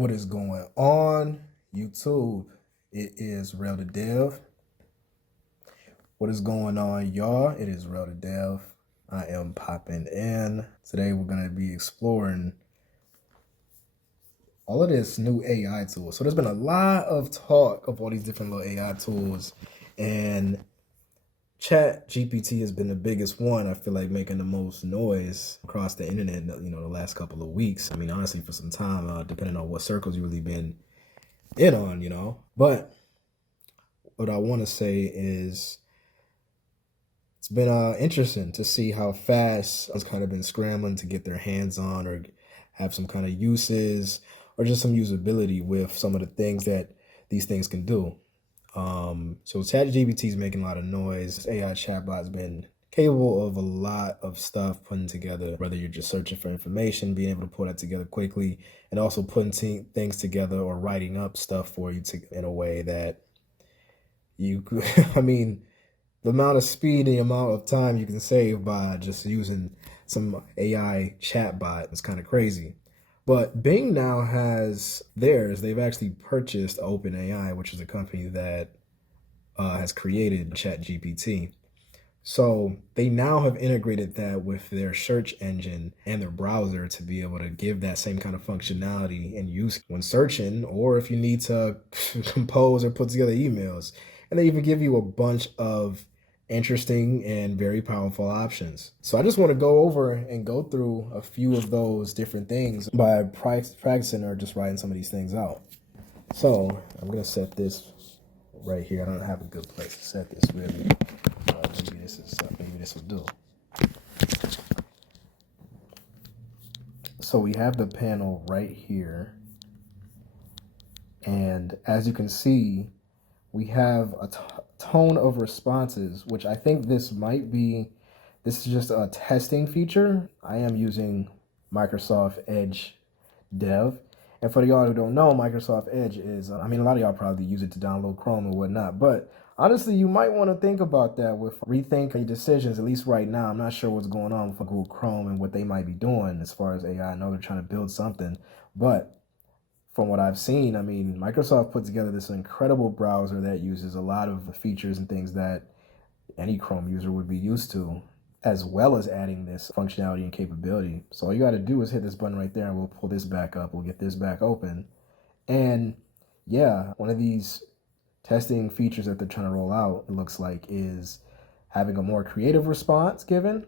What is going on, YouTube? It is Real to Dev. What is going on, y'all? It is Real to Dev. I am popping in. Today we're going to be exploring all of this new AI tools. So there's been a lot of talk of all these different little AI tools, and Chat GPT has been the biggest one. I feel like making the most noise across the internet, the last couple of weeks. I mean, honestly, for some time, depending on what circles you really been in on. But what I want to say is it's been interesting to see how fast it's kind of been scrambling to get their hands on or have some kind of uses or just some usability with some of the things that these things can do. So ChatGPT is making a lot of noise. AI chatbot has been capable of a lot of stuff putting together, whether you're just searching for information, being able to pull that together quickly, and also putting things together or writing up stuff for you in a way that you could, I mean, the amount of speed, the amount of time you can save by just using some AI chatbot is kind of crazy. But Bing now has theirs. They've actually purchased OpenAI, which is a company that has created ChatGPT. So they now have integrated that with their search engine and their browser to be able to give that same kind of functionality and use when searching, or if you need to compose or put together emails. And they even give you a bunch of interesting and very powerful options. So I just want to go over and go through a few of those different things by practicing or just writing some of these things out. So I'm going to set this right here. I don't have a good place to set this really. Maybe this will do. So we have the panel right here. And as you can see, we have a tone of responses, which I think this is just a testing feature. I am using Microsoft Edge Dev. And for y'all who don't know, Microsoft Edge is, a lot of y'all probably use it to download Chrome and whatnot, but honestly, you might want to think about that with rethink your decisions, at least right now. I'm not sure what's going on with Google Chrome and what they might be doing as far as AI. I know they're trying to build something, but from what I've seen, Microsoft put together this incredible browser that uses a lot of the features and things that any Chrome user would be used to, as well as adding this functionality and capability. So all you got to do is hit this button right there and we'll pull this back up. We'll get this back open. And yeah, one of these testing features that they're trying to roll out, it looks like, is having a more creative response given,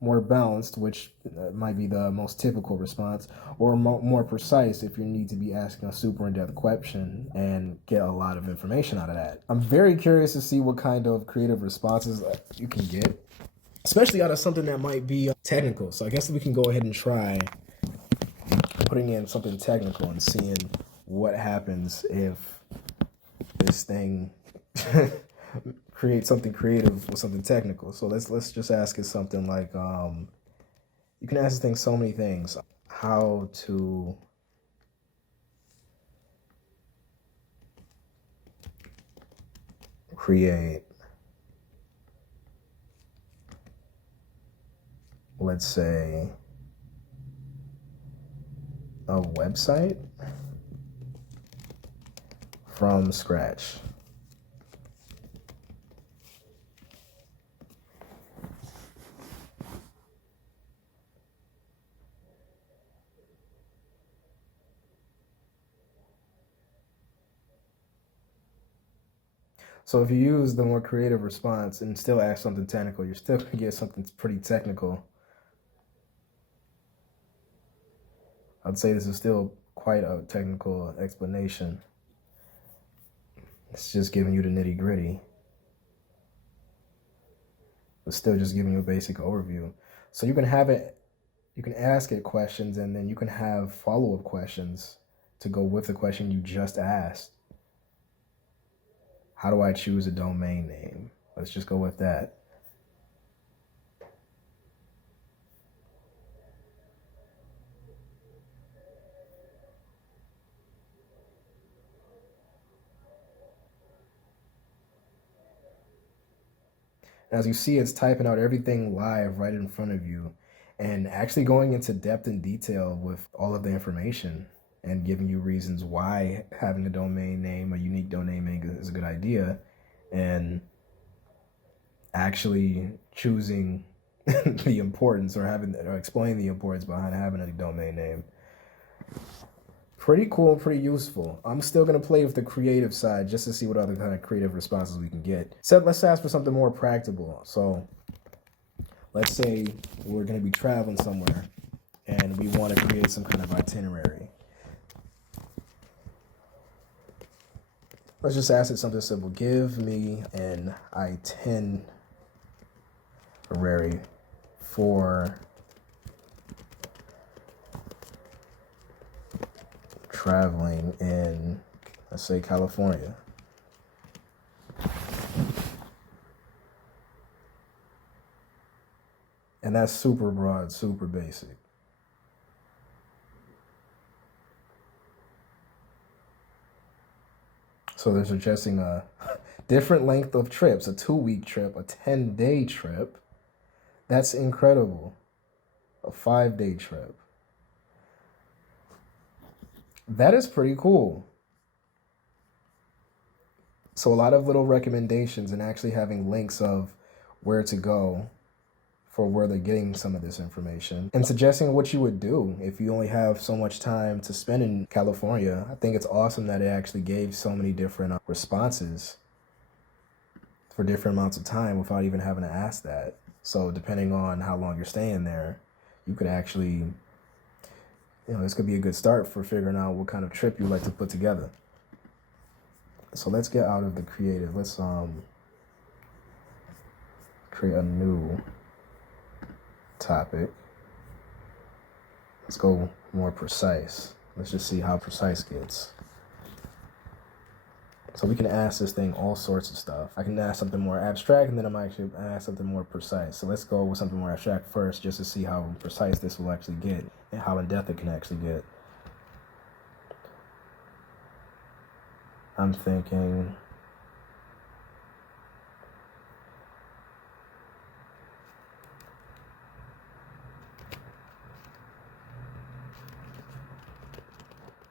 more balanced, which might be the most typical response, or more precise if you need to be asking a super in-depth question and get a lot of information out of that. I'm very curious to see what kind of creative responses you can get, especially out of something that might be technical. So I guess we can go ahead and try putting in something technical and seeing what happens if this thing create something creative with something technical. So let's just ask it something like, you can ask this thing so many things. How to create, let's say, a website from scratch. So if you use the more creative response and still ask something technical, you're still going to get something pretty technical. I'd say this is still quite a technical explanation. It's just giving you the nitty gritty, but still just giving you a basic overview. So you can have it, you can ask it questions, and then you can have follow-up questions to go with the question you just asked. How do I choose a domain name? Let's just go with that. As you see, it's typing out everything live right in front of you and actually going into depth and detail with all of the information. and giving you reasons why having a domain name, a unique domain name, is a good idea, and actually choosing the importance or explaining the importance behind having a domain name. Pretty cool and pretty useful. I'm still gonna play with the creative side just to see what other kind of creative responses we can get. So let's ask for something more practical. So let's say we're gonna be traveling somewhere and we want to create some kind of itinerary. Let's just ask it something simple. Give me an itinerary for traveling in, let's say, California. And that's super broad, super basic. So they're suggesting a different length of trips, a 2-week trip, a 10-day trip. That's incredible. A 5-day trip. That is pretty cool. So a lot of little recommendations and actually having links of where to go for where they're getting some of this information and suggesting what you would do if you only have so much time to spend in California. I think it's awesome that it actually gave so many different responses for different amounts of time without even having to ask that. So depending on how long you're staying there, you could actually, this could be a good start for figuring out what kind of trip you like to put together. So let's get out of the creative. Let's create a new topic. Let's go more precise. Let's just see how precise it gets. So we can ask this thing all sorts of stuff. I can ask something more abstract, and then I'm actually ask something more precise. So let's go with something more abstract first, just to see how precise this will actually get and how in depth it can actually get. I'm thinking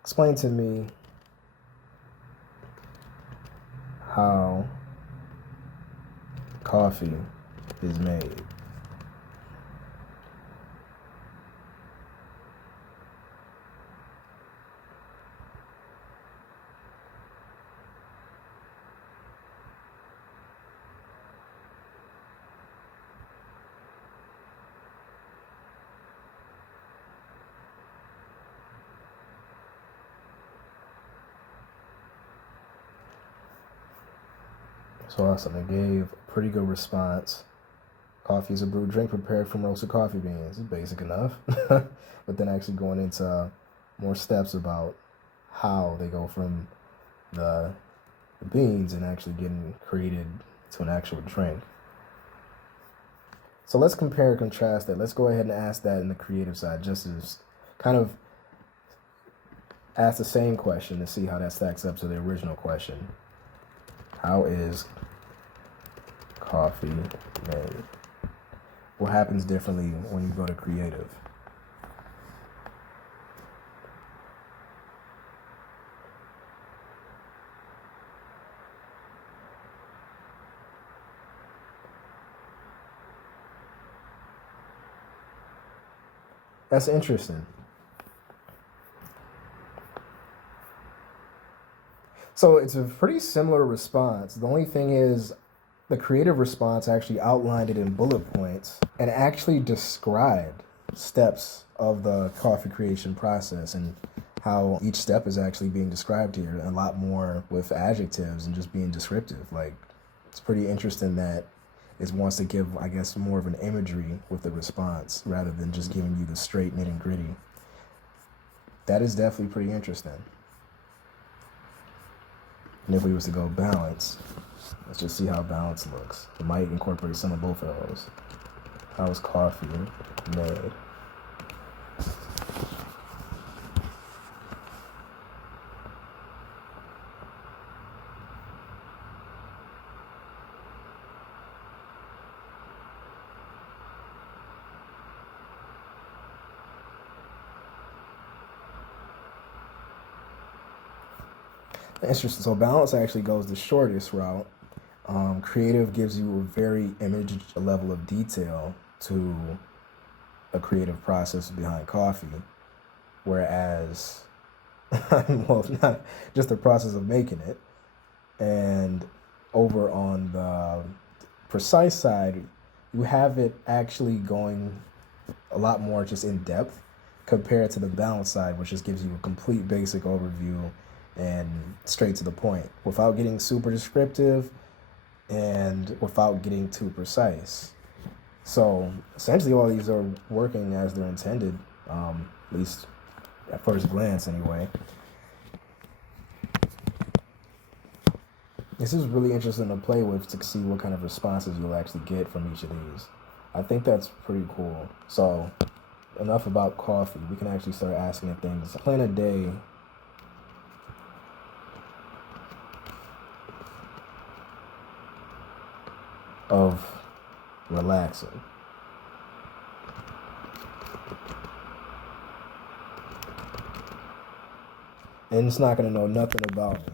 explain to me how coffee is made. So awesome. It gave a pretty good response. Coffee is a brewed drink prepared from roasted coffee beans. It's basic enough. But then actually going into more steps about how they go from the beans and actually getting created to an actual drink. So let's compare and contrast that. Let's go ahead and ask that in the creative side, just as kind of ask the same question to see how that stacks up to the original question. How is coffee made? What happens differently when you go to creative? That's interesting. So it's a pretty similar response. The only thing is the creative response actually outlined it in bullet points and actually described steps of the coffee creation process and how each step is actually being described here, a lot more with adjectives and just being descriptive. Like, it's pretty interesting that it wants to give, I guess, more of an imagery with the response rather than just giving you the straight nitty gritty. That is definitely pretty interesting. And if we was to go balance, let's just see how balance looks. It might incorporate some of both of those. How is coffee made? Interesting. So balance actually goes the shortest route. Creative gives you a very image level of detail to a creative process behind coffee, whereas, well, not just the process of making it. And over on the precise side, you have it actually going a lot more just in depth compared to the balance side, which just gives you a complete basic overview and straight to the point without getting super descriptive and without getting too precise. So essentially, all these are working as they're intended, at least at first glance, anyway. This is really interesting to play with to see what kind of responses you'll actually get from each of these. I think that's pretty cool. So, enough about coffee. We can actually start asking it things. Plan a day of relaxing. And it's not going to know nothing about me.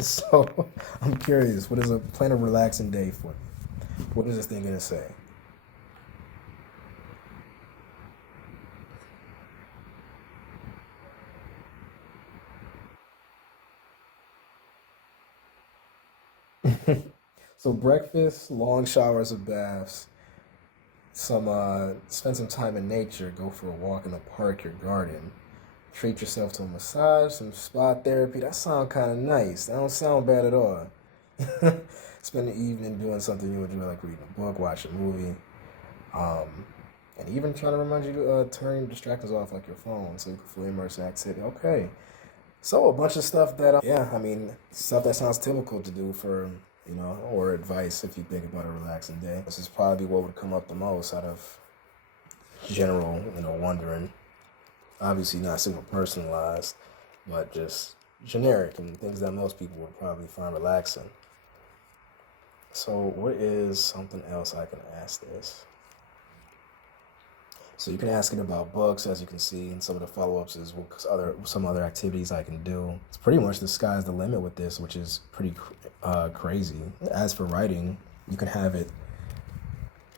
So I'm curious, what is a plan a relaxing day for you? What is this thing going to say? So breakfast, long showers of baths, spend some time in nature, go for a walk in the park, your garden, treat yourself to a massage, some spa therapy. That sounds kind of nice. That don't sound bad at all. Spend the evening doing something you enjoy, like reading a book, watch a movie, um, and even trying to remind you to turn distractions off, like your phone, so you can fully immerse in activity. Okay, so a bunch of stuff that, yeah, I mean, stuff that sounds typical to do for, or advice if you think about a relaxing day. This is probably what would come up the most out of general, wondering. Obviously not super personalized, but just generic and things that most people would probably find relaxing. So what is something else I can ask this? So you can ask it about books, as you can see, and some of the follow-ups is some other activities I can do. It's pretty much the sky's the limit with this, which is pretty crazy. As for writing, you can have it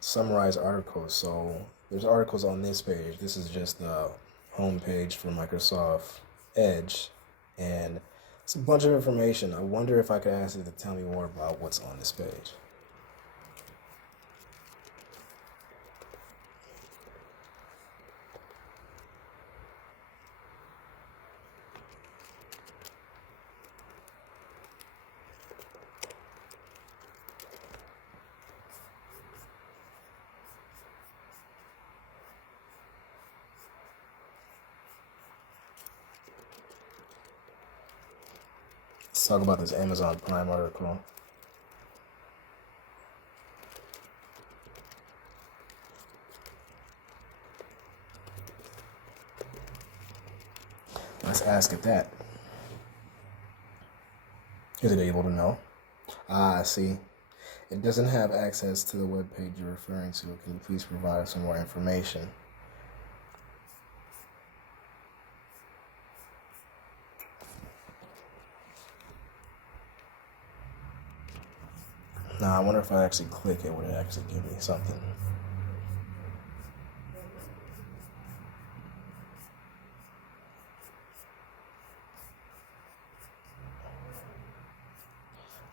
summarize articles. So there's articles on this page. This is just the home page for Microsoft Edge, and it's a bunch of information. I wonder if I could ask it to tell me more about what's on this page. Let's talk about this Amazon Prime article. Let's ask it that. Is it able to know? See. It doesn't have access to the web page you're referring to. Can you please provide some more information? Now, I wonder if I actually click it, would it actually give me something?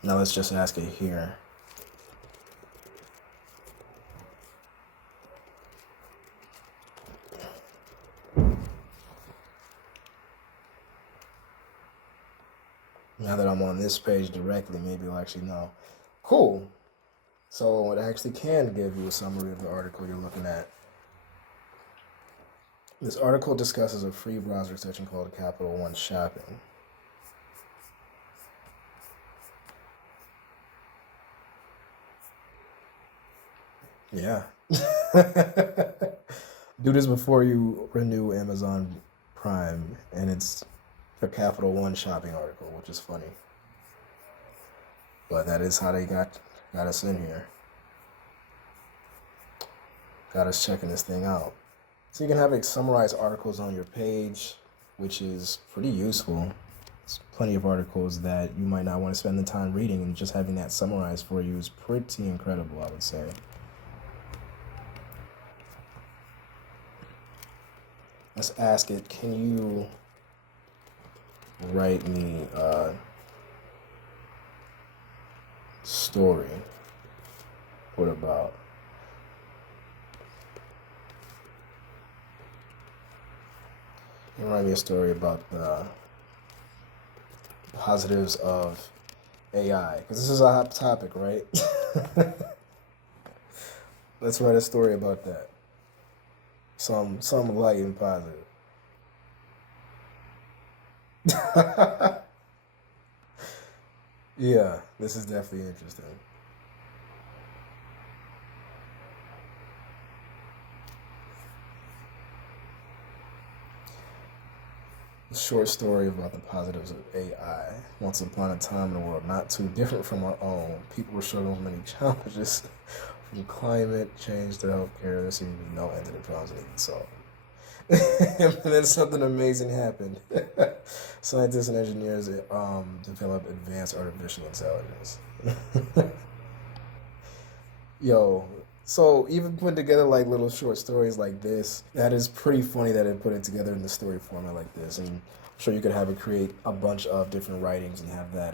Now let's just ask it here. Now that I'm on this page directly, maybe it'll actually know. Cool. So it actually can give you a summary of the article you're looking at. This article discusses a free browser extension called Capital One Shopping. Yeah. Do this before you renew Amazon Prime, and it's a Capital One shopping article, which is funny. But that is how they got us in here. Got us checking this thing out. So you can have it summarize articles on your page, which is pretty useful. plenty of articles that you might not want to spend the time reading, and just having that summarized for you is pretty incredible, I would say. Let's ask it, can you write me a story? What about? You write me a story about the positives of AI, because this is a hot topic, right? Let's write a story about that. Some light and positive. Yeah, this is definitely interesting. A short story about the positives of AI. Once upon a time in a world not too different from our own, people were struggling with many challenges, from climate change to healthcare. There seemed to be no end to the problems that needed solved. And then something amazing happened. Scientists and engineers developed advanced artificial intelligence. Yo, so even putting together like little short stories like this, that is pretty funny that it put it together in the story format like this. And I'm sure you could have it create a bunch of different writings and have that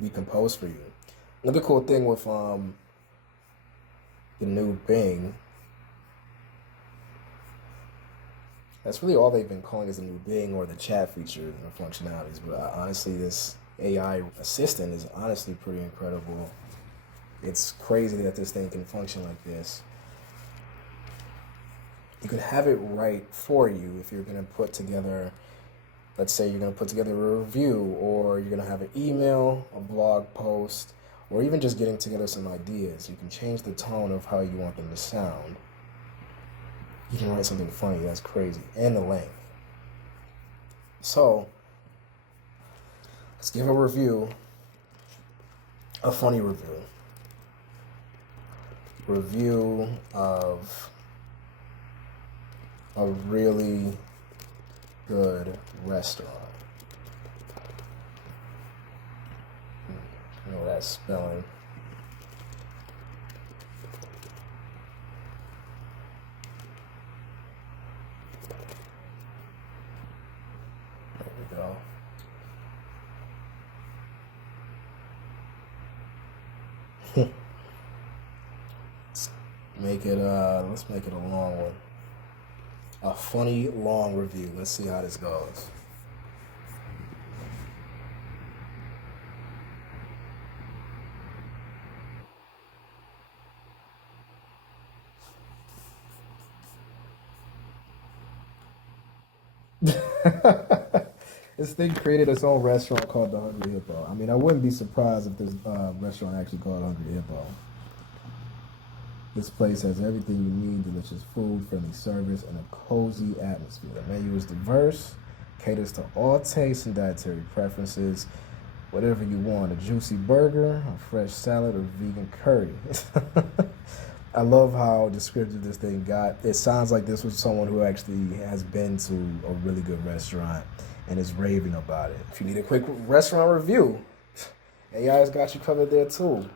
be composed for you. Another cool thing with the new Bing, that's really all they've been calling is the new Bing or the chat feature and the functionalities. But honestly, this AI assistant is honestly pretty incredible. It's crazy that this thing can function like this. You could have it write for you if you're going to put together, let's say you're going to put together a review, or you're going to have an email, a blog post, or even just getting together some ideas. You can change the tone of how you want them to sound. You can write something funny, that's crazy, and the length. So, let's give a review, a funny review. Review of a really good restaurant. You know that spelling. There we go. Let's make it a long one. A funny long review. Let's see how this goes. This thing created its own restaurant called the Hungry Hippo. I mean, I wouldn't be surprised if this restaurant actually called Hungry Hippo. This place has everything you need: delicious food, friendly service, and a cozy atmosphere. The menu is diverse, caters to all tastes and dietary preferences. Whatever you want, a juicy burger, a fresh salad, or vegan curry. I love how descriptive this thing got. It sounds like this was someone who actually has been to a really good restaurant and is raving about it. If you need a quick restaurant review, AI's got you covered there too.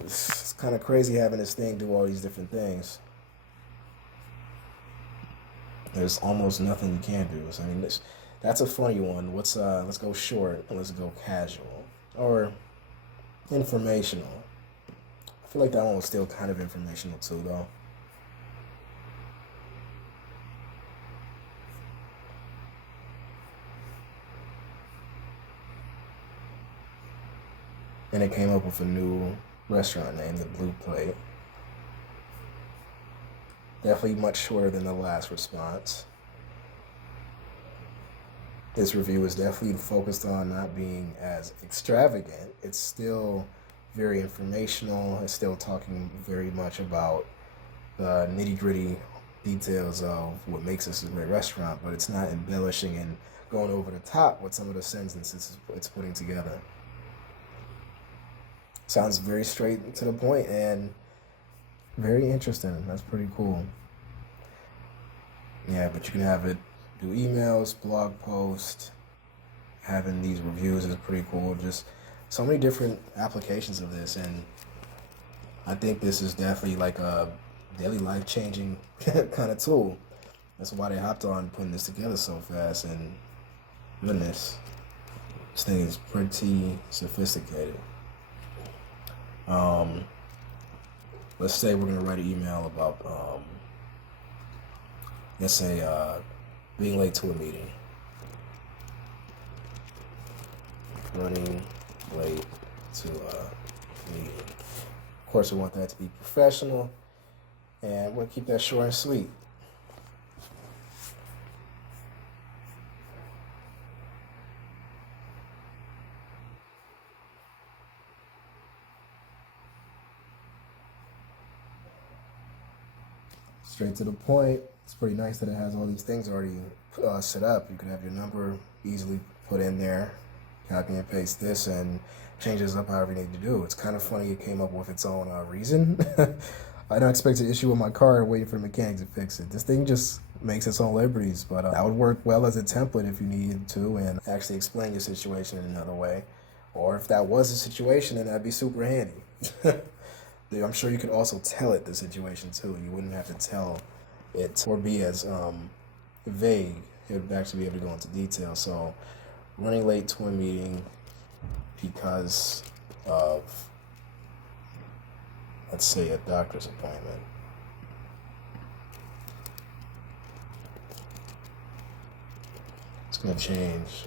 It's kind of crazy having this thing do all these different things. There's almost nothing you can do. So, I mean, that's a funny one. Let's go short and let's go casual or informational. I feel like that one was still kind of informational too, though. And it came up with a new restaurant name, the Blue Plate. Definitely much shorter than the last response. This review is definitely focused on not being as extravagant. It's still very informational. It's still talking very much about the nitty gritty details of what makes this a great restaurant, but it's not embellishing and going over the top with some of the sentences it's putting together. Sounds very straight to the point and very interesting. That's pretty cool. Yeah, but you can have it do emails, blog posts, having these reviews is pretty cool. Just so many different applications of this, and I think this is definitely like a daily life changing kind of tool. That's why they hopped on putting this together so fast. And goodness, this thing is pretty sophisticated. Um, let's say we're gonna write an email about, let's say, being late to a meeting, running late to a meeting. Of course, we want that to be professional, and we'll keep that short and sweet. Straight to the point. It's pretty nice that it has all these things already set up. You can have your number easily put in there, copy and paste this, and change this up however you need to do. It's kind of funny it came up with its own reason. I don't expect an issue with my car and waiting for the mechanic to fix it. This thing just makes its own liberties, but that would work well as a template if you needed to and actually explain your situation in another way. Or if that was the situation, then that'd be super handy. I'm sure you could also tell it the situation too. You wouldn't have to tell it or be as vague. It would actually be able to go into detail. So, running late to a meeting because of, let's say, a doctor's appointment. It's going to change.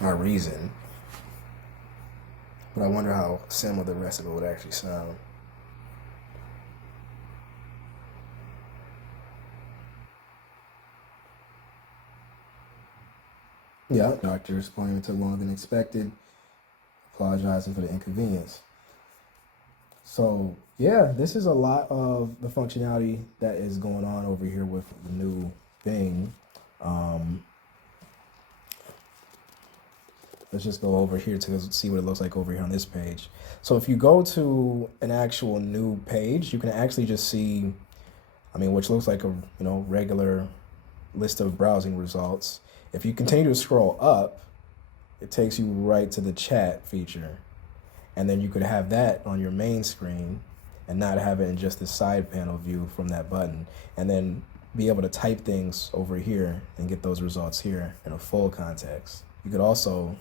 My reason, but I wonder how similar the rest of it would actually sound. Yeah, doctor's appointment took longer than expected. Apologizing for the inconvenience. So yeah, this is a lot of the functionality that is going on over here with the new Bing. Let's just go over here to see what it looks like over here on this page. So if you go to an actual new page, you can actually just see, which looks like a regular list of browsing results. If you continue to scroll up, it takes you right to the chat feature. And then you could have that on your main screen and not have it in just the side panel view from that button. And then be able to type things over here and get those results here in a full context. You could also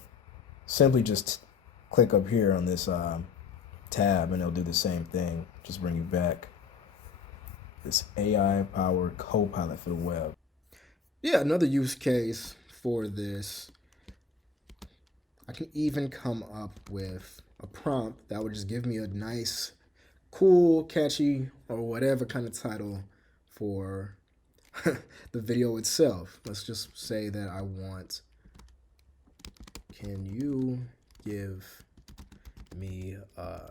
simply just click up here on this tab and it'll do the same thing. Just bring you back this AI-powered co-pilot for the web. Yeah, another use case for this, I can even come up with a prompt that would just give me a nice, cool, catchy, or whatever kind of title for the video itself. Let's just say that I want, can you give me a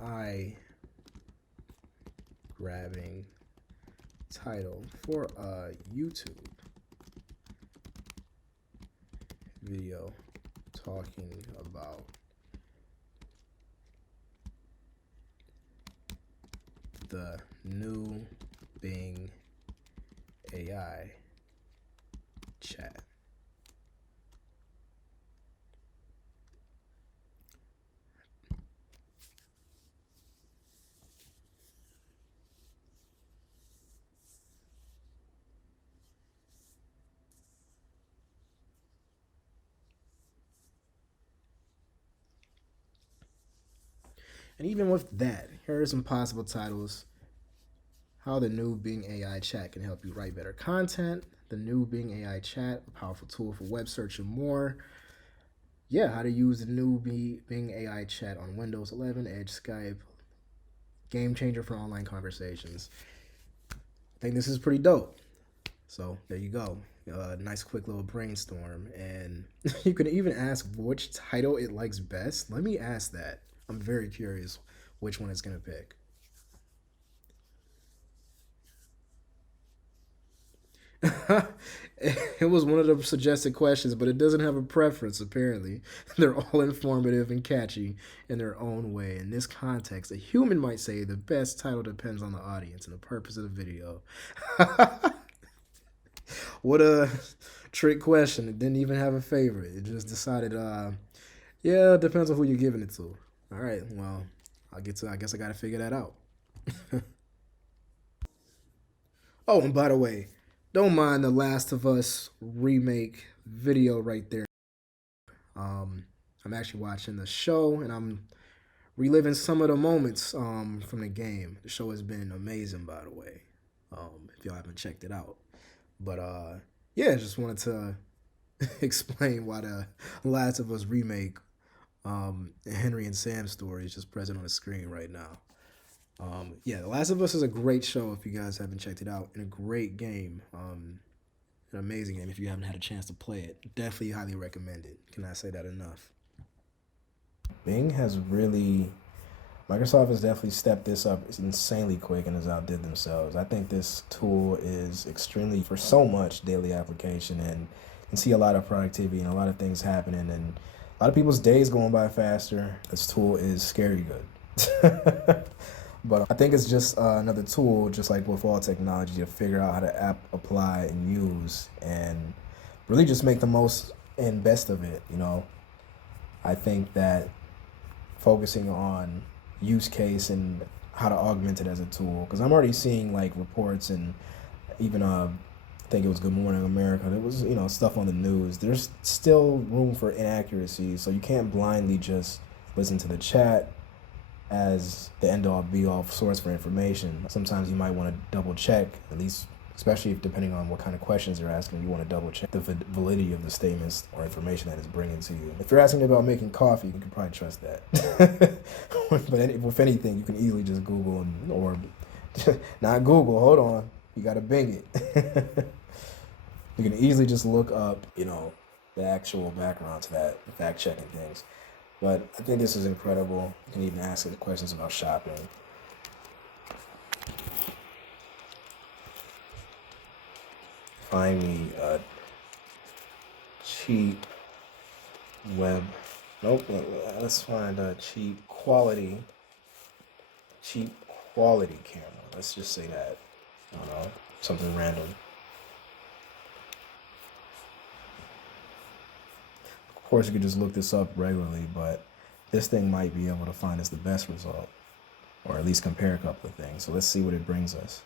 eye-grabbing title for a YouTube video talking about the new Bing AI chat. And even with that, here are some possible titles. How the new Bing AI chat can help you write better content. The new Bing AI chat, a powerful tool for web search and more. Yeah, how to use the new Bing AI chat on Windows 11, Edge, Skype. Game changer for online conversations. I think this is pretty dope. So there you go. Nice quick little brainstorm. And you can even ask which title it likes best. Let me ask that. I'm very curious which one it's going to pick. It was one of the suggested questions, but it doesn't have a preference, apparently. They're all informative and catchy in their own way. In this context, a human might say the best title depends on the audience and the purpose of the video. What a trick question. It didn't even have a favorite. It just decided, yeah, it depends on who you're giving it to. All right, well, I guess I got to figure that out. Oh, and by the way, don't mind the Last of Us remake video right there. I'm actually watching the show and I'm reliving some of the moments from the game. The show has been amazing, by the way. If y'all haven't checked it out, but yeah, just wanted to explain why the Last of Us remake, Henry and Sam's story is just present on the screen right now. Yeah, The Last of Us is a great show if you guys haven't checked it out, and a great game. An amazing game if you haven't had a chance to play it. Definitely highly recommend it. Cannot say that enough. Bing has really, Microsoft has definitely stepped this up insanely quick and has outdid themselves. I think this tool is extremely for so much daily application, and you can see a lot of productivity and a lot of things happening, and a lot of people's days going by faster. This tool is scary good. But I think it's just another tool, just like with all technology, to figure out how to apply and use and really just make the most and best of it, you know. I think that focusing on use case and how to augment it as a tool, because I'm already seeing like reports and even I think it was Good Morning America, there was, you know, stuff on the news. There's still room for inaccuracies, so you can't blindly just listen to the chat as the end-all be-all source for information. Sometimes you might want to double check, at least, especially if depending on what kind of questions you're asking, you want to double check the validity of the statements or information that it's bringing to you. If you're asking about making coffee, you can probably trust that. But with anything, you can easily just Google or not Google, hold on, you got to Bing it. You can easily just look up, you know, the actual background to that, fact-checking things. But I think this is incredible. You can even ask it questions about shopping. Find me a cheap web. Nope. Let's find a cheap quality camera. Let's just say that. I don't know. Something random. Of course, you could just look this up regularly, but this thing might be able to find us the best result, or at least compare a couple of things. So let's see what it brings us.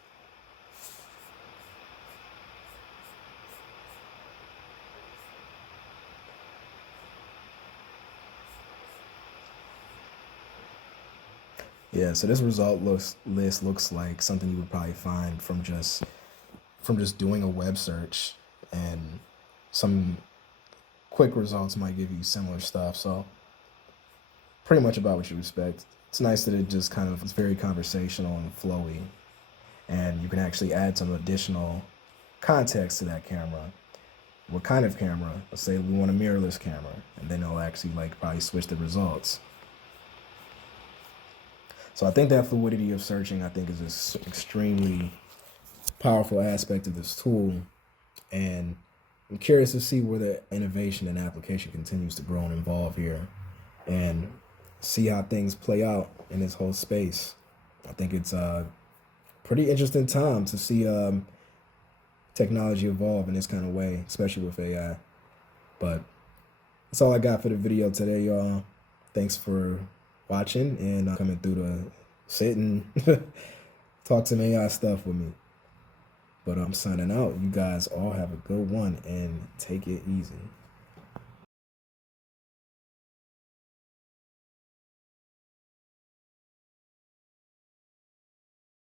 Yeah, so this result list looks like something you would probably find from just doing a web search, and some quick results might give you similar stuff. So pretty much about what you expect. It's nice that it just kind of is very conversational and flowy, and you can actually add some additional context to that camera. What kind of camera? Let's say we want a mirrorless camera, and then it'll actually like probably switch the results. So I think that fluidity of searching, I think, is an extremely powerful aspect of this tool, and I'm curious to see where the innovation and application continues to grow and evolve here, and see how things play out in this whole space. I think it's a pretty interesting time to see technology evolve in this kind of way, especially with AI. But that's all I got for the video today, y'all. Thanks for watching and coming through to sit and talk some AI stuff with me. But I'm signing out. You guys all have a good one and take it easy.